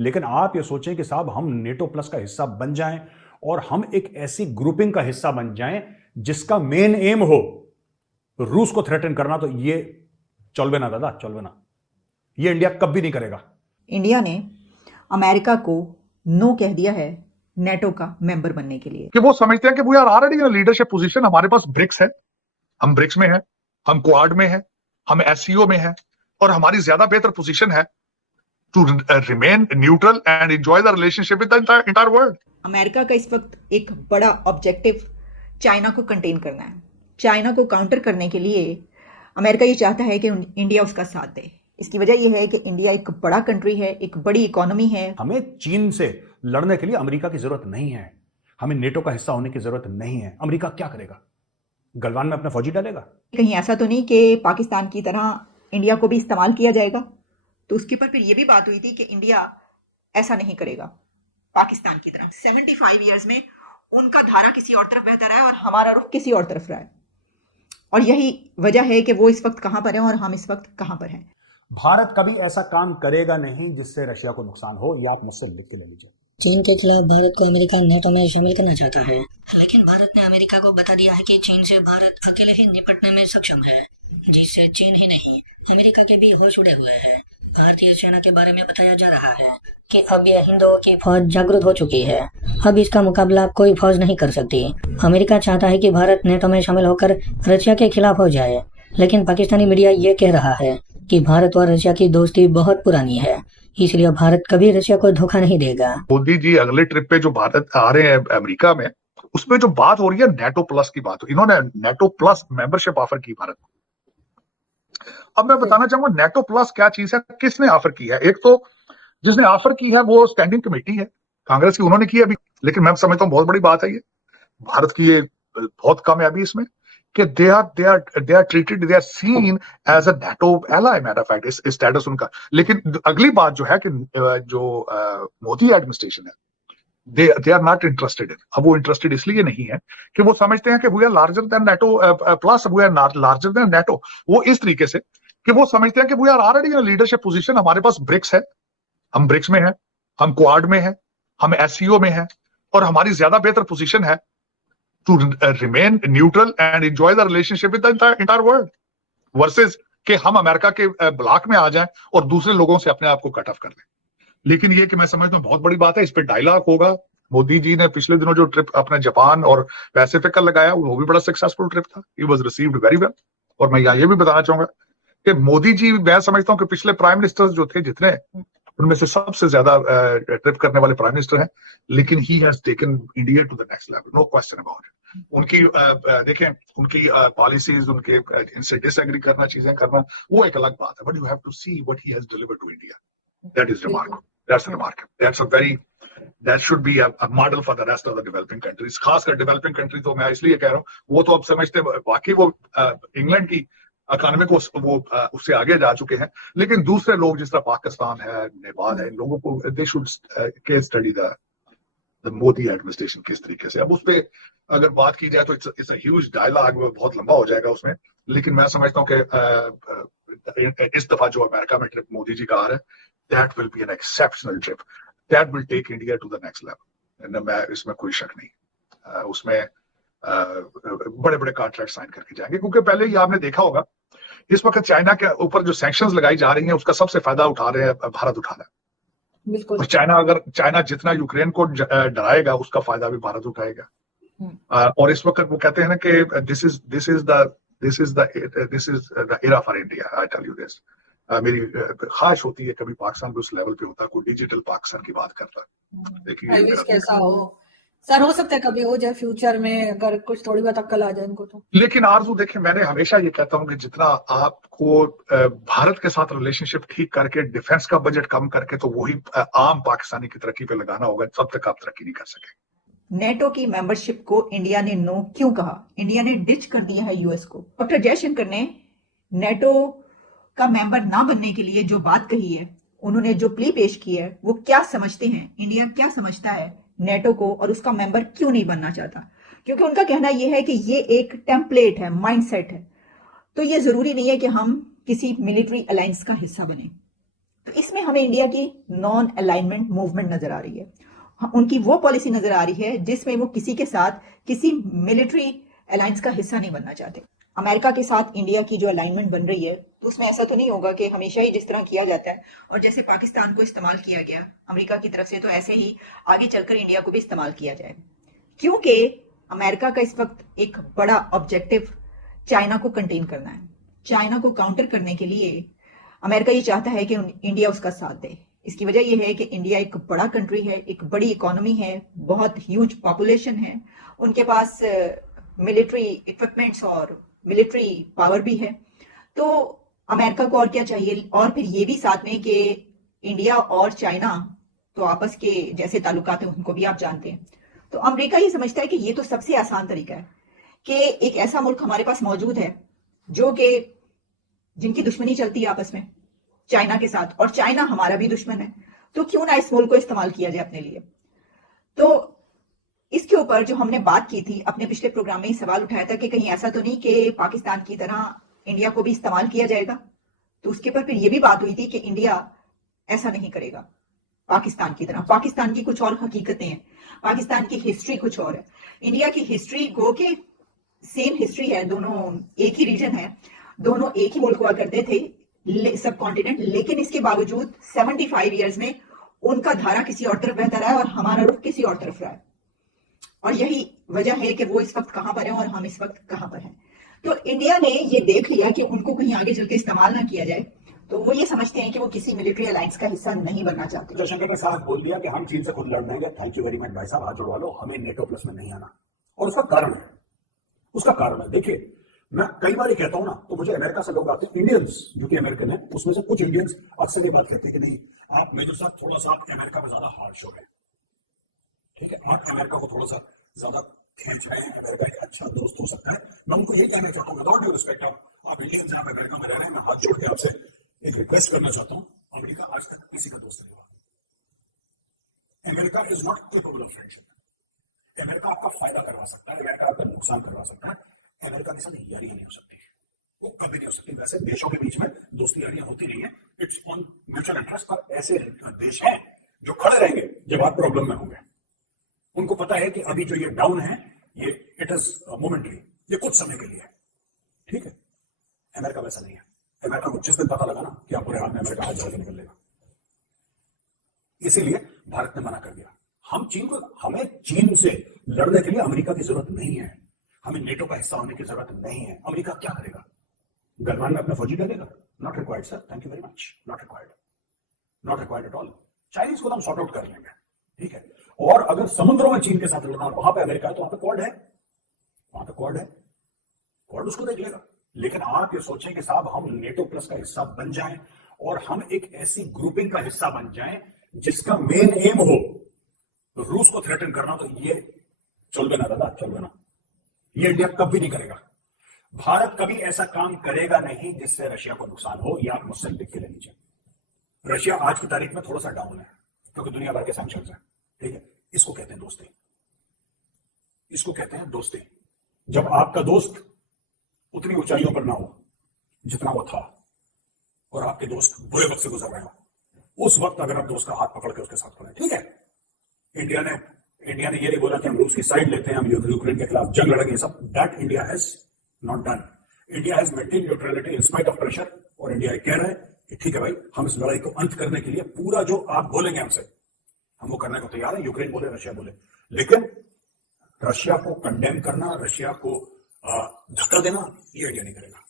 लेकिन आप ये सोचें कि साहब हम नेटो प्लस का हिस्सा बन जाएं और हम एक ऐसी ग्रुपिंग का हिस्सा बन जाएं जिसका मेन एम हो रूस को थ्रेटन करना, तो ये चलबे ना दादा, चलबे ना। ये इंडिया कभी नहीं करेगा। इंडिया ने अमेरिका को नो कह दिया है नेटो का मेंबर बनने के लिए कि वो समझते हैं कि we are already in leadership position. हमारे पास ब्रिक्स है, हम ब्रिक्स में हैं, हम क्वाड में हैं, हम एससीओ में हैं, और हमारी ज्यादा बेहतर पोजीशन है to remain neutral and enjoy the relationship with the entire world. America का इस वक्त एक बड़ा ऑब्जेक्टिव चाइना को कंटेन करना है। चाइना को काउंटर करने के लिए अमेरिका ये चाहता है कि इंडिया उसका साथ दे। इसकी वजह यह है कि इंडिया एक बड़ा कंट्री है, एक बड़ी इकोनॉमी है। हमें चीन से लड़ने के लिए अमेरिका की जरूरत नहीं है, हमें नेटो का हिस्सा होने की जरूरत नहीं है। अमेरिका क्या करेगा? गलवान में अपना फौजी डालेगा? कहीं ऐसा तो नहीं कि पाकिस्तान की तरह इंडिया को भी इस्तेमाल किया जाएगा? तो उसके ऊपर फिर ये भी बात हुई थी कि इंडिया ऐसा नहीं करेगा पाकिस्तान की तरह। 75 ईयर्स में उनका धारा किसी और तरफ बहता रहा है और हमारा रुख किसी और तरफ रहा है, और यही वजह है कि वो इस वक्त कहां पर है और हम इस वक्त कहां पर हैं। भारत कभी ऐसा काम करेगा नहीं जिससे रशिया को नुकसान हो, या आप मुझसे लिख के ले लीजिए। चीन के खिलाफ भारत को अमेरिका नेटो में शामिल करना चाहता है, लेकिन भारत ने अमेरिका को बता दिया है कि चीन से भारत अकेले ही निपटने में सक्षम है, जिससे चीन ही नहीं अमेरिका के भी होश उड़े हुए हैं। भारतीय सेना के बारे में बताया जा रहा है कि अब यह हिंदुओं की फौज जागरूक हो चुकी है, अब इसका मुकाबला कोई फौज नहीं कर सकती। अमेरिका चाहता है कि भारत नेटो में शामिल होकर रशिया के खिलाफ हो जाए, लेकिन पाकिस्तानी मीडिया ये कह रहा है कि भारत और रशिया की दोस्ती बहुत पुरानी है, इसलिए भारत कभी रशिया को धोखा नहीं देगा। मोदी जी अगले ट्रिप पे जो भारत आ रहे हैं अमेरिका में, उसमें जो बात हो रही है नेटो प्लस की बात, इन्होंने नेटो प्लस मेंबरशिप ऑफर की भारत को। अब मैं बताना चाहूंगा नेटो प्लस क्या चीज है, किसने ऑफर की है। एक तो जिसने ऑफर की है वो स्टैंडिंग कमेटी है कांग्रेस की, उन्होंने की है अभी, लेकिन मैं समझता हूँ बहुत बड़ी बात है ये भारत की, ये बहुत कामयाबी इसमें कि they are treated, they are seen as a NATO ally, matter of fact इस स्टेटस उनका। लेकिन अगली बात जो है कि जो मोदी एडमिनिस्ट्रेशन है, they are not interested in. अब वो इंटरेस्टेड इसलिए नहीं है कि वो समझते हैं कि we are larger than NATO plus, we are not larger than NATO. वो इस तरीके से कि वो समझते हैं कि we are already in leadership position. हमारे पास ब्रिक्स है, हम ब्रिक्स में हैं, हम क्वाड में हैं, हम एससीओ में हैं, और हमारी ज्यादा बेहतर पोजीशन है to remain neutral and enjoy the relationship with the entire world, versus कि हम अमेरिका के ब्लॉक में आ जाएं और दूसरे लोगों से अपने आप को कट ऑफ कर लें। लेकिन ये कि मैं समझता हूं बहुत बड़ी बात है, इस पर डायलॉग होगा। मोदी जी ने पिछले दिनों जो ट्रिप अपने जापान और पैसिफिक का लगाया, वो भी बड़ा सक्सेसफुल ट्रिप था, he was received very well. और मैं ये भी बताना चाहूंगा कि मोदी जी, मैं समझता हूं कि पिछले प्राइम मिनिस्टर्स जो थे जितने, उनमें से सबसे ज्यादा ट्रिप करने वाले प्राइम मिनिस्टर हैं, लेकिन he has taken India to the next level, no question about it. उनकी देखें, उनकी पॉलिसीज, उनके इनसे डिसएग्री करना, चीजें करना, वो एक अलग बात है, but you have to see what he has delivered to India. That is remarkable, that's remarkable, that's a very, that should be a model for the rest of the developing countries. खासकर developing country तो मैं इसलिए कह रहा हूँ, वो तो अब समझते वाकई वो इंग्लैंड की इकोनॉमी को वो उससे आगे जा चुके हैं, लेकिन दूसरे लोग जिस तरह पाकिस्तान है, नेपाल है, इन लोगों को they should case study the Modi administration किस तरीके से। अब उस पर अगर बात की जाए तो इट्स अ ह्यूज डायलॉग, बहुत लंबा हो जाएगा उसमें। लेकिन मैं समझता हूँ कि इस दफा जो अमेरिका में ट्रिप मोदी जी का आ रहा है, that will be an exceptional trip, that will take India to the next level. मैं इसमें कोई शक नहीं, उसमें बड़े बड़े कॉन्ट्रैक्ट साइन करके जाएंगे, क्योंकि पहले ही आपने देखा होगा इस वक्त चाइना के ऊपर जो सैंक्शंस लगाई जा रही हैं, उसका सबसे फायदा उठा रहे हैं भारत उठा रहा है। बिल्कुल। और चाइना जितना यूक्रेन को डराएगा, उसका फायदा भी भारत उठाएगा। और इस वक्त वो कहते हैं ना कि this is the era for India. I tell you this, मेरी ख्वाहिश होती है कभी पाकिस्तान भी उस लेवल पे होता, कोई डिजिटल पाकिस्तान की बात करता है। देखिए कैसा हो सर, हो सकता है कभी हो जाए फ्यूचर में, अगर कुछ थोड़ी बहुत अक्ल आ जाए इनको तो। लेकिन आरजू देखिए, मैंने हमेशा ये कहता हूं कि जितना आपको भारत के साथ रिलेशनशिप ठीक करके, डिफेंस का बजट कम करके, तो वही आम पाकिस्तानी की तरक्की पे लगाना होगा, तब तक आप तरक्की नहीं कर सके। नेटो की मेंबरशिप को इंडिया ने नो क्यों कहा? इंडिया ने डिच कर दिया है यूएस को। डॉक्टर जयशंकर ने नेटो का मेंबर ना बनने के लिए जो बात कही है, उन्होंने जो प्ली पेश की है, वो क्या समझते हैं, इंडिया क्या समझता है नेटो को, और उसका मेंबर क्यों नहीं बनना चाहता? क्योंकि उनका कहना यह है कि ये एक टेम्पलेट है, माइंडसेट है, तो ये जरूरी नहीं है कि हम किसी मिलिट्री अलायंस का हिस्सा बने। इसमें हमें इंडिया की नॉन अलाइनमेंट मूवमेंट नजर आ रही है। उनकी वो पॉलिसी नजर आ रही है जिसमें वो किसी के साथ किसी मिलिट्री अलायंस का हिस्सा नहीं बनना चाहते। अमेरिका के साथ इंडिया की जो अलाइनमेंट बन रही है तो उसमें ऐसा तो नहीं होगा कि हमेशा ही जिस तरह किया जाता है और जैसे पाकिस्तान को इस्तेमाल किया गया अमेरिका की तरफ से, तो ऐसे ही आगे चलकर इंडिया को भी इस्तेमाल किया जाए, क्योंकि अमेरिका का इस वक्त एक बड़ा ऑब्जेक्टिव चाइना को कंटेन करना है। चाइना को काउंटर करने के लिए अमेरिका ये चाहता है कि इंडिया उसका साथ दे। इसकी वजह यह है कि इंडिया एक बड़ा कंट्री है, एक बड़ी इकोनॉमी है, बहुत ह्यूज पॉपुलेशन है, उनके पास मिलिट्री इक्विपमेंट्स और मिलिट्री पावर भी है। तो अमेरिका को और क्या चाहिए, और फिर ये भी साथ में कि इंडिया और चाइना तो आपस के जैसे ताल्लुकात हैं उनको भी आप जानते हैं। तो अमेरिका ये समझता है कि ये तो सबसे आसान तरीका है कि एक ऐसा मुल्क हमारे पास मौजूद है जो कि जिनकी दुश्मनी चलती है आपस में चाइना के साथ, और चाइना हमारा भी दुश्मन है, तो क्यों ना इस मुल्क को इस्तेमाल किया जाए अपने लिए। तो इसके ऊपर जो हमने बात की थी अपने पिछले प्रोग्राम में ही सवाल उठाया था कि कहीं ऐसा तो नहीं कि पाकिस्तान की तरह इंडिया को भी इस्तेमाल किया जाएगा। तो उसके ऊपर फिर यह भी बात हुई थी कि इंडिया ऐसा नहीं करेगा पाकिस्तान की तरह। पाकिस्तान की कुछ और हकीकतें हैं, पाकिस्तान की हिस्ट्री कुछ और है। इंडिया की हिस्ट्री गो के सेम हिस्ट्री है, दोनों एक ही रीजन है, दोनों एक ही मुल्क हुआ करते थे सब कॉन्टिनेंट, लेकिन इसके बावजूद 75 ईयर्स में उनका धारा किसी और तरफ बहता रहा है और हमारा रुख किसी और तरफ रहा है। और यही वजह है कि वो इस वक्त कहां पर है और हम इस वक्त कहां पर हैं। तो इंडिया ने ये देख लिया कि उनको कहीं आगे चल के इस्तेमाल ना किया जाए, तो वो ये समझते हैं कि वो किसी मिलिट्री अलायंस का हिस्सा नहीं बनना चाहते। जयशंकर ने साफ बोल दिया कि हम चीन से खुद लड़ लेंगे, थैंक यू वेरी मच भाई साहब, हाथ जुड़वा लो, हमें नेटो प्लस में नहीं आना। और उसका कारण है, देखिए मैं कई बार कहता हूं ना, तो मुझे अमेरिका से लोग आते हैं, इंडियंस जो कि अमेरिकन है, उसमें से कुछ इंडियंस अक्सर ये बात कहते हैं कि नहीं आप मेरे साथ थोड़ा सा अमेरिका में ज्यादा हार्श हो गए, ठीक है, आप अमेरिका को थोड़ा सा ज्यादा खींच रहे हैं, अमेरिका एक अच्छा दोस्त हो सकता है। मैं उनको यही कहना चाहता हूँ, विदाउट ड्यू रिस्पेक्ट, आप इंडियंस आप अमेरिका में रह रहे हैं, मैं हाथ जोड़ के आपसे एक रिक्वेस्ट करना चाहता हूँ, अमेरिका आज तक किसी का दोस्त नहीं हुआ। America is not capable of friendship. America आपका फायदा करवा सकता है, अमेरिका आपका नुकसान करवा सकता है, अमेरिका के साथ यारी नहीं हो सकती, वो कभी नहीं हो सकती। वैसे देशों के बीच में दोस्ती यारियां होती नहीं है, इट्स ऑन म्यूचुअल इंटरेस्ट। पर ऐसे देश हैं जो खड़े रहेंगे जब आप प्रॉब्लम में होंगे, उनको पता है कि अभी जो ये डाउन है ये इट इज मोमेंटरी, ये कुछ समय के लिए है, ठीक है। अमेरिका वैसा नहीं है। अमेरिका को जिस दिन पता लगा ना कि आप बुरे हाल में, अमेरिका हाथ जोड़ के निकल लेगा। इसीलिए भारत ने मना कर दिया। हमें चीन से लड़ने के लिए अमेरिका की जरूरत नहीं है, हमें नेटो का हिस्सा होने की जरूरत नहीं है। अमेरिका क्या करेगा, गलवान में अपना फौजी डालेगा? Not required sir, thank you very much, not required at all. Chinese को हम सॉर्ट आउट कर लेंगे, ठीक है। और अगर समुद्रों में चीन के साथ लड़ना, वहां पे अमेरिका है तो वहां पे क्वाड है, क्वाड उसको देख लेगा। लेकिन आप ये सोचें कि साहब हम नेटो प्लस का हिस्सा बन जाएं और हम एक ऐसी ग्रुपिंग का हिस्सा बन जाएं जिसका मेन एम हो रूस को थ्रेटन करना, तो ये चलबे ना दादा, चलबे ना। ये इंडिया कभी नहीं करेगा। भारत कभी ऐसा काम करेगा नहीं जिससे रशिया को नुकसान हो। या आप मुझसे लिख के ले लीजिए, रशिया आज की तारीख में थोड़ा सा डाउन है क्योंकि दुनिया भर के सैंक्शंस हैं, ठीक है। इसको कहते हैं दोस्ती, जब आपका दोस्त उतनी ऊंचाइयों पर ना हो जितना वो था और आपके दोस्त बुरे वक्त से गुजर रहे हो, उस वक्त अगर आप दोस्त का हाथ पकड़ के उसके साथ खड़े, ठीक है। इंडिया ने ये नहीं बोला कि हम रूस की साइड लेते हैं, हम यूक्रेन के खिलाफ जंग लड़ेंगे, सब that India has not done. India has maintain neutrality in spite of pressure. और इंडिया कह रहा है कि ठीक है भाई, हम इस लड़ाई को अंत करने के लिए पूरा जो आप बोलेंगे हमसे, हम वो करने को तैयार है। यूक्रेन बोले, रशिया बोले, लेकिन रशिया को कंडेम करना, रशिया को धक्का देना, ये इंडिया नहीं करेगा।